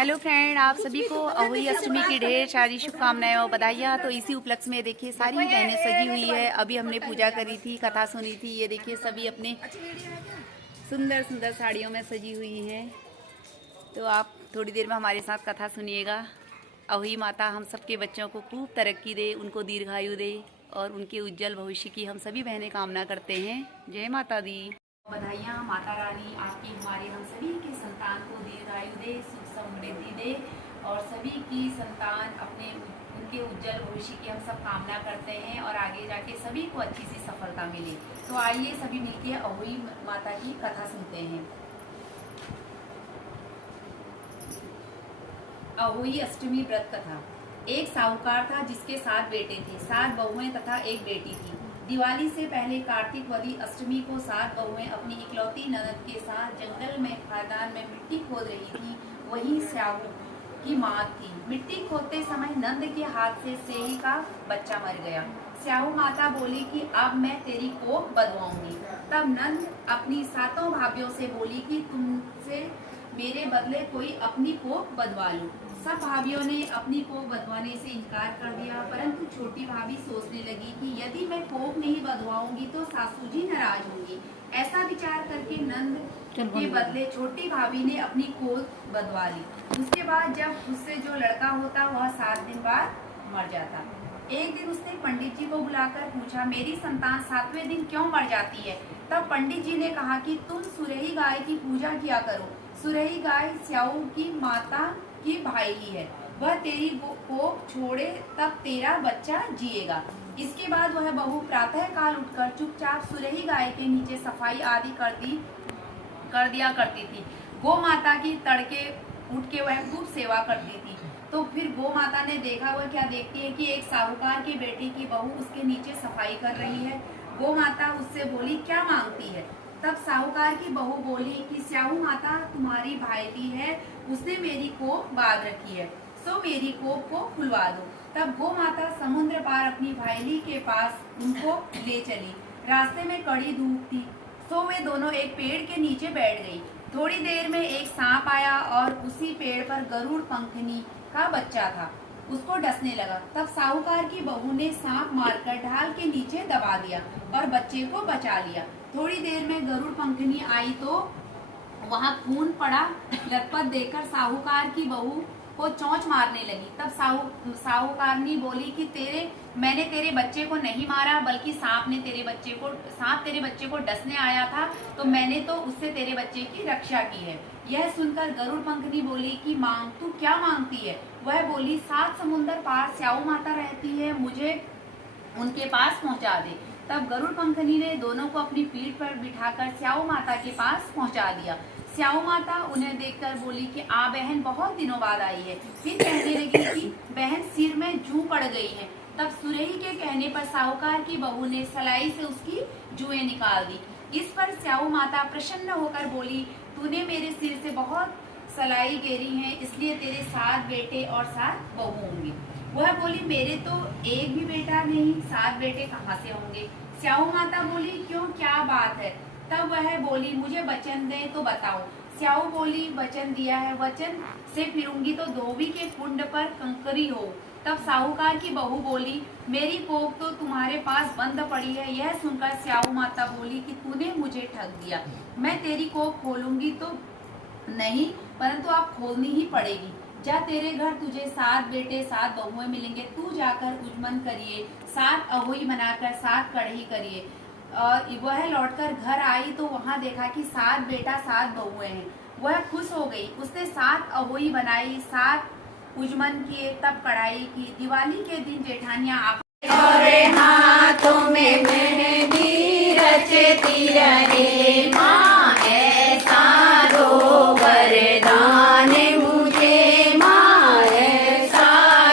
Hello friend, आप सभी को अहोई अष्टमी की ढेर सारी शुभकामनाएं और बधाइयाँ। तो इसी उपलक्ष्य में देखिए सारी बहनें सजी हुई है। अभी हमने पूजा करी थी, कथा सुनी थी। ये देखिए सभी अपने सुंदर सुंदर साड़ियों में सजी हुई हैं। तो आप थोड़ी देर में हमारे साथ कथा सुनिएगा। अहोई माता हम सबके बच्चों को खूब तरक्की दे, उनको दीर्घायु दे और उनके उज्जवल भविष्य की हम सभी बहनें कामना करते हैं। जय माता दी। बधाइयाँ। माता रानी आपकी हमारे हम सभी के संतान को दीर्घायु दे, सुख समृद्धि दे और सभी की संतान अपने उनके उज्जवल भविष्य की हम सब कामना करते हैं और आगे जाके सभी को अच्छी सी सफलता मिले। तो आइए सभी मिलकर अहोई माता की कथा सुनते हैं। अहोई अष्टमी व्रत कथा। एक साहूकार था जिसके 7 बेटे थे, 7 बहुएं तथा एक बेटी थी। दिवाली से पहले कार्तिक वदी अष्टमी को 7 बहुएं अपनी इकलौती ननद के साथ जंगल में खदान में मिट्टी खोद रही थी। वही स्याहू की माँ थी। मिट्टी खोदते समय नंद के हाथ से सेही का बच्चा मर गया। स्याहू माता बोली कि अब मैं तेरी कोख बदवाऊंगी। तब नंद अपनी 7 भाभियों से बोली कि तुमसे मेरे बदले कोई अपनी कोख बदवा लो। सब भाभियों ने अपनी कोख बदवाने से इनकार कर दिया, परंतु छोटी भाभी सोचने लगी कि यदि मैं कोख नहीं बदवाऊंगी तो सासू जी नाराज होंगी। ऐसा विचार करके नंद के बदले छोटी भाभी ने अपनी कोख बदवा ली। उसके बाद जब उससे जो लड़का होता वह 7 दिन बाद मर जाता। एक दिन उसने पंडित जी को बुलाकर पूछा, मेरी संतान 7वें दिन क्यों मर जाती है? तब पंडित जी ने कहा कि तुम सुरही गाय की पूजा किया करो। सुरही गाय स्याऊ की माता की भाईली है, वह तेरी कोख छोड़े तब तेरा बच्चा जिएगा। इसके बाद वह बहू प्रातः काल उठकर चुपचाप सुरही गाय के नीचे सफाई आदि कर दिया करती थी। गौ माता की तड़के उठ के वह खूब सेवा करती थी। तो फिर गौ माता ने देखा, वह क्या देखती है कि एक साहूकार के बेटे की बहू उसके नीचे सफाई कर रही है। गौ माता उससे बोली, क्या मांगती है? तब साहूकार की बहू बोली कि स्याहू माता तुम्हारी भाईली है, उसने मेरी कोख बांध रखी है, सो मेरी कोख को खुलवा दो। तब गौ माता समुद्र पार अपनी भाईली के पास उनको ले चली। रास्ते में कड़ी धूप थी, सो वे दोनों एक पेड़ के नीचे बैठ गई। थोड़ी देर में एक सांप आया और उसी पेड़ पर गरुड़ पंखनी का बच्चा था, उसको डसने लगा। तब साहूकार की बहू ने सांप मारकर ढाल के नीचे दबा दिया और बच्चे को बचा लिया। थोड़ी देर में गरुड़ पंखनी आई तो वहां खून पड़ा। लथपथ देखकर साहूकार की बहू को चोंच मारने लगी। तब साहूकारनी बोली कि मैंने तेरे बच्चे को नहीं मारा, बल्कि सांप तेरे बच्चे को डसने आया था, तो मैंने तो उससे तेरे बच्चे की रक्षा की है। यह सुनकर गरुड़ पंखनी बोली कि तू क्या मांगती है? वह बोली, 7 समुंदर पार स्याहू माता रहती है, मुझे उनके पास पहुंचा दे। तब गरुड़ पंखनी ने दोनों को अपनी पीठ पर बिठाकर स्याहू माता के पास पहुंचा दिया। स्याहू माता उन्हें देखकर बोली कि बहन बहुत दिनों बाद आई है। फिर कहने लगी कि बहन सिर में जू पड़ गई है। तब सुरही के कहने पर साहूकार की बहू ने सलाई से उसकी जुएं निकाल दी। इस पर स्याहू माता प्रसन्न होकर बोली, तूने मेरे सिर से बहुत सलाई गेरी है, इसलिए तेरे 7 बेटे और 7 बहू होंगे। वह बोली, मेरे तो एक भी बेटा नहीं, 7 बेटे कहाँ से होंगे? स्याहू माता बोली, क्यों, क्या बात है? तब वह बोली, मुझे वचन दे तो बताओ। स्याहू बोली, वचन दिया है, वचन से फिरूंगी तो धोबी के कुंड पर कंकरी हो। तब साहूकार की बहू बोली, मेरी कोख तो तुम्हारे पास बंद पड़ी है। यह सुनकर स्याहू माता बोली कि तूने मुझे ठग दिया, मैं तेरी कोख खोलूंगी तो नहीं, परंतु आप खोलनी ही पड़ेगी। जा, तेरे घर तुझे 7 बेटे 7 बहुएं मिलेंगे, तू जाकर उजमन करिए, 7 अहोई बनाकर 7 कढ़ी करिए। और वह लौटकर घर आई तो वहां देखा कि 7 बेटा 7 बहुएं हैं। वह खुश हो गई। उसने 7 अहोई बनाई, 7 उजमन किए, तब कढ़ाई की। दिवाली के दिन जेठानियां हाथों में मेहंदी रचती रहे, माँ ऐसा दो वरदान मुझे, माँ ऐसा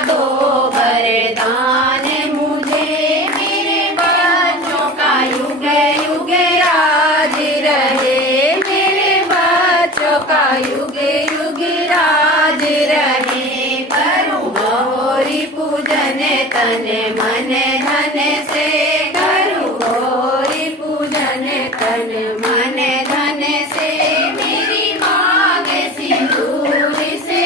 दो वरदान मुझे, मेरे बच्चों का युग युग राज रहे, मेरे बच्चों का युग युग राज रहे। करूँ गौरी पूजन तन मन धन से, करूँ गौरी पूजन तन मन धन से, मेरी मांग सिंदूर से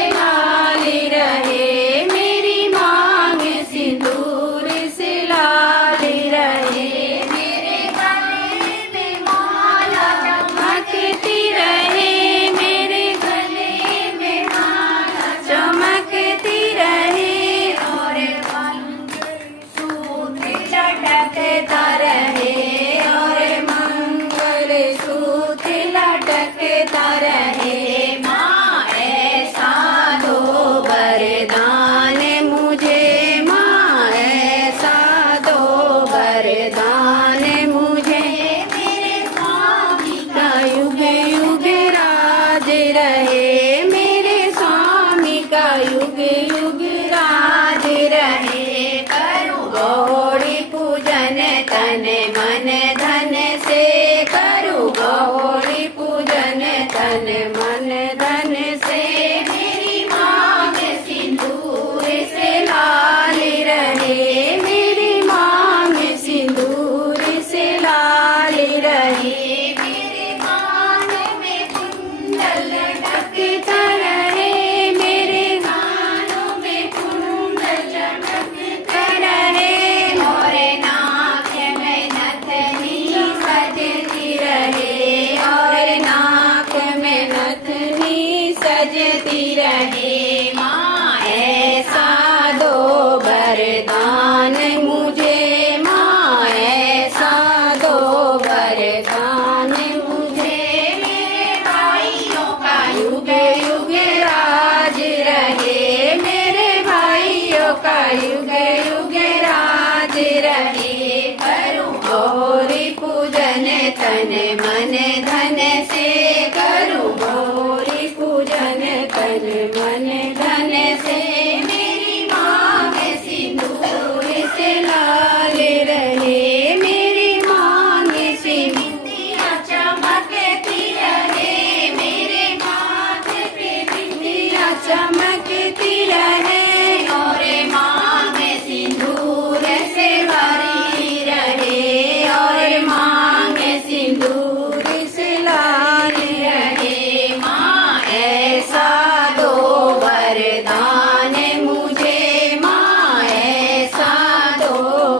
युग युग राज रहे। करूँ गौरी पूजन तन मन धन से, करूँ गौरी पूजन तन मन धन से। मेरी मांग सिंदूर से लाल रहे, मेरी मांग सिंदूर से लाल रहे। मेरे कान में कुंडल लटकता रहे, मेरे कानों में कुंडल लटकता रहे। और नाक में नथनी सजती रहे, और नाक में नथनी सजती रहे। माँ ऐसा दो वरदान मुझे, माँ ऐसा दो वरदान मुझे। मेरे भाइयों का युग युग राज रहे, मेरे भाइयों का युग युग राज रहे। करूँ गौरी पूजन तन मन धन से, करूँ गौरी पूजन तन मन धन से। मेरी मांग सिंदूर से लाल रहे, मेरी मांग सिंदूर चमकती रहे, मेरे माथे पे बिंदिया चमकती रहे। और मांग सिंदूर से भरी रहे, और मांग सिंदूर से लाल रहे। माँ ऐसा दो वरदान मुझे, माँ ऐसा दो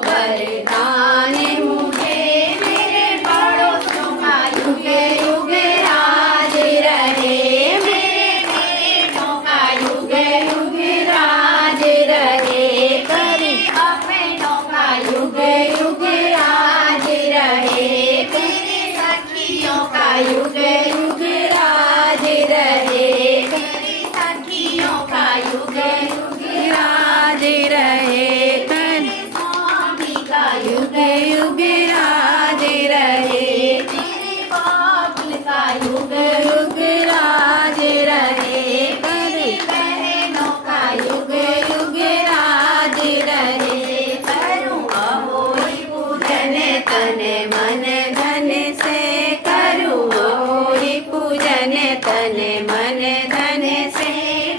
वरदान मुझे। मेरे पड़ोसियों का युग युग राज रहे, मेरे बेटों का युग युग राज रहे। करी अपनों का युग युग राज रहे, मेरी सखियों का युग युग राज रहे, मेरी सखियों का युग युग राज रहे। मेरे स्वामी का युग युग राज रहे, मेरे बाबुल का युग युग राज रहे, मेरी बहनों का युग युग राज रहे। करूँ गौरी पूजन तन मन धन से, करूँ गौरी पूजन तन मन धन से।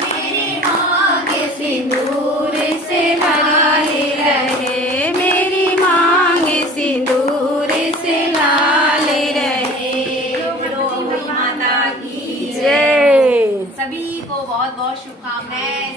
मेरी मांग सिंदूर से लाल रहे, मेरी मांग सिंदूर से लाल रहे। माता की जय। सभी को बहुत बहुत शुभकामनाएं।